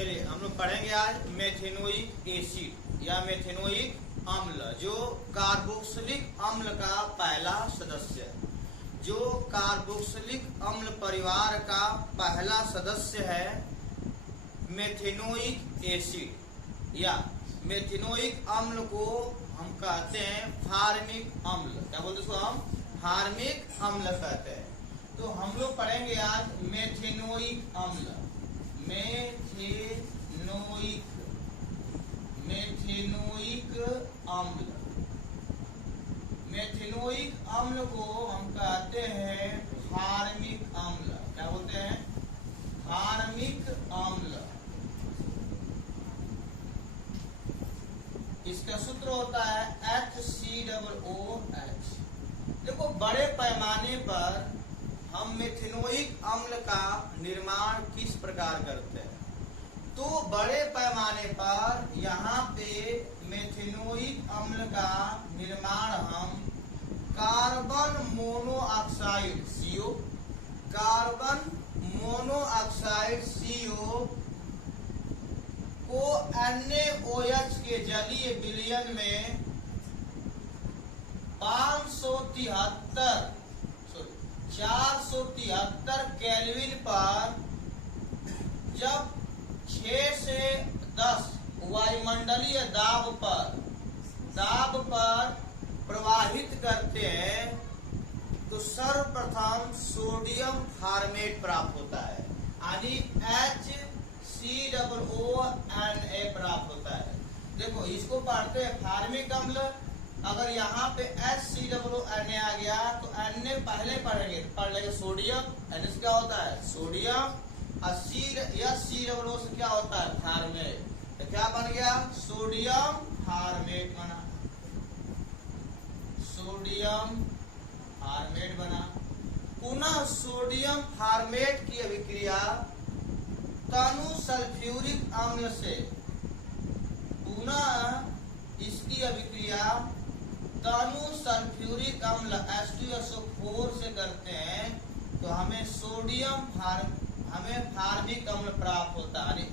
चलिए हम लोग पढ़ेंगे आज मेथेनोइक एसिड या मेथेनोइक अम्ल, जो कार्बोक्सिलिक अम्ल का पहला सदस्य है, जो कार्बोक्सिलिक अम्ल परिवार का पहला सदस्य है। मेथेनोइक एसिड या मेथेनोइक अम्ल को हम कहते हैं फार्मिक अम्ल। क्या बोलते हैं इसको हम? फार्मिक अम्ल कहते हैं। तो हम लोग पढ़ेंगे आज मेथेनोइक अम्ल। मेथेनोइक अम्ल, मेथेनोइक अम्ल को हम कहते हैं फार्मिक अम्ल। क्या बोलते हैं? फार्मिक अम्ल। इसका सूत्र होता है HCOOH। देखो, बड़े पैमाने पर हम मेथेनोइक अम्ल का निर्माण किस प्रकार करते हैं? तो बड़े पैमाने पर यहाँ पे मेथेनोइक अम्ल का निर्माण हम carbon monoxide CO, carbon monoxide CO को NaOH के जलीय विलयन में 473 केल्विन पर जब 6 से 10 वायुमंडलीय दाब पर प्रवाहित करते हैं तो सर्वप्रथम सोडियम फार्मेट प्राप्त होता है, यानी HCOONA प्राप्त होता है। देखो, इसको पढ़ते हैं फार्मिक अम्ल। अगर यहाँ पे HCOONA आ गया तो Na पहले पढ़ेंगे, पढ़ लेंगे सोडियम। Na से क्या होता है? सोडियम। और COO से क्या होता है? फार्मेट। तो क्या बन गया? सोडियम फार्मेट बना, सोडियम फार्मेट बना। पुनः सोडियम फार्मेट की अभिक्रिया तनु सल्फ्यूरिक अम्ल से, पुनः इसकी अभिक्रिया तनु सल्फ्यूरिक अम्ल H2SO4 से करते हैं तो हमें फार्मिक अम्ल प्राप्त होता है, यानी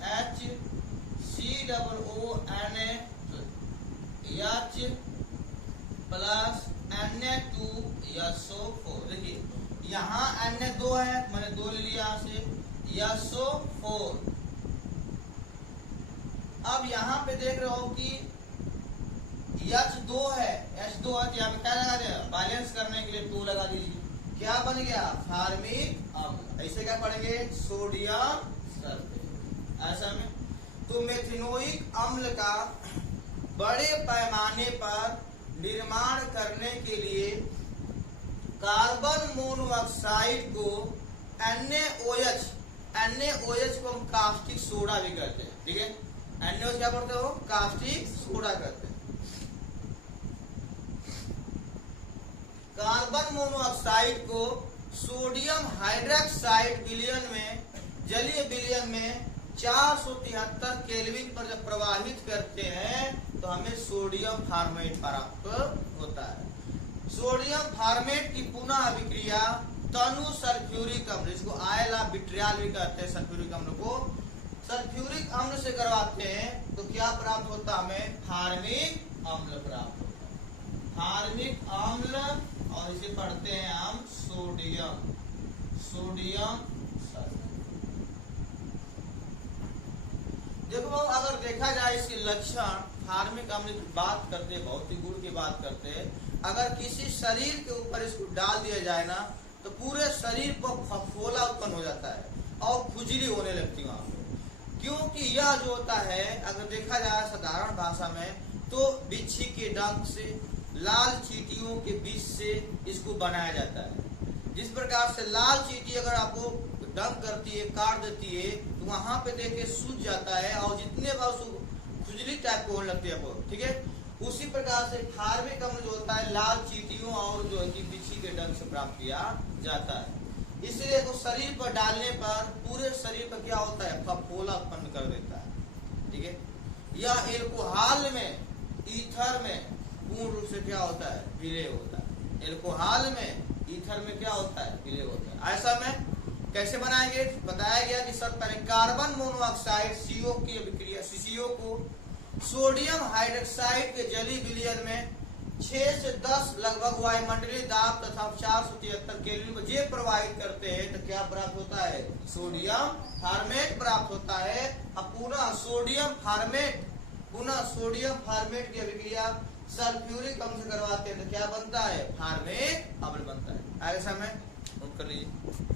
HCOONA H प्लस Na2SO4। देखिए, यहाँ Na2 है, मैंने 2 ले लिया यहाँ से, SO4। अब यहाँ पे देख रहे हो कि H2 है, H2 है, यहाँ पे क्या लगा दिया? बैलेंस करने के लिए 2 लगा दीजिए। क्या बन गया? फार्मिक अम्ल। ऐसे क्या पढ़ेंगे? Sodium sulphate. ऐसा में तो मेथेनोइक अम्ल का बड़े पैमाने पर निर्माण करने के लिए कार्बन मोनोऑक्साइड को NaOH को हम कास्टिक सोडा भी कहते हैं। ठीक है, NaOH क्या बोलते हो? कास्टिक सोडा कहते हैं। कार्बन मोनोऑक्साइड को सोडियम हाइड्रोक्साइड विलयन में, जलीय विलयन में 473 केल्विन पर जब प्रवाहित करते हैं तो हमें सोडियम फार्मेट प्राप्त होता है। सोडियम फार्मेट की पुनः अभिक्रिया तनु सल्फ्यूरिक अम्ल, इसको आयला विट्रियल भी कहते हैं, सल्फ्यूरिक अम्ल को सल्फ्यूरिक अम्ल से करवाते हैं तो क्या प्राप्त होता है? हमें फार्मिक अम्ल प्राप्त होता है। फार्मिक अम्ल, और इसे पढ़ते हैं हम सोडियम सल्फेट। देखो, अगर देखा जाए इसके लक्षण, फार्मिक अम्ल की बात करते हैं, भौतिक गुण की बात करते हैं। अगर किसी शरीर के ऊपर इसको डाल दिया जाए ना तो पूरे शरीर पर फफोला उत्पन्न हो जाता है और खुजली होने लगती है वहां पे। क्योंकि यह जो होता है, अगर देखा जाए साधारण भाषा में, तो बिच्छी के डंक से, लाल चींटियों के बीच से इसको बनाया जाता है। जिस प्रकार से लाल चींटी अगर आपको डंक करती है, काट देती है, तो वहां पे देखे सूज जाता है और जितने बार खुजली टाइप को होने लगती है। ठीक है, उसी प्रकार से फार्मिक अम्ल जो होता है लाल चींटियों और जो है कि बिच्छी के डंक से प्राप्त किया जाता है। इसलिए तो शरीर पर डालने पर पूरे शरीर पर क्या होता है? फफोला उत्पन्न कर देता है। ठीक है, यह एल्कोहल में, ईथर में पूर्ण रूप से क्या होता है? विलय होता है। एल्कोहल में, ईथर में क्या होता है? विलय होता है। ऐसा में कैसे बनाएंगे? बताया गया कि सब पहले कार्बन मोनोऑक्साइड CO की अभिक्रिया CO को सोडियम हाइड्रोक्साइड के जली विलयन में 6 से 10 लगभग वायुमंडलीय दाब तथा 473 केल्विन पर जे प्रवाहित करते हैं तो क्या प्राप्त होता है? सोडियम फार्मेट प्राप्त होता है। अब पुनः सोडियम फार्मेट की अभिक्रिया सल्फ्यूरिक अम्ल से करवाते हैं तो क्या बनता है? फार्मेट अम्ल बनता है। आगे समय नोट कर लीजिए।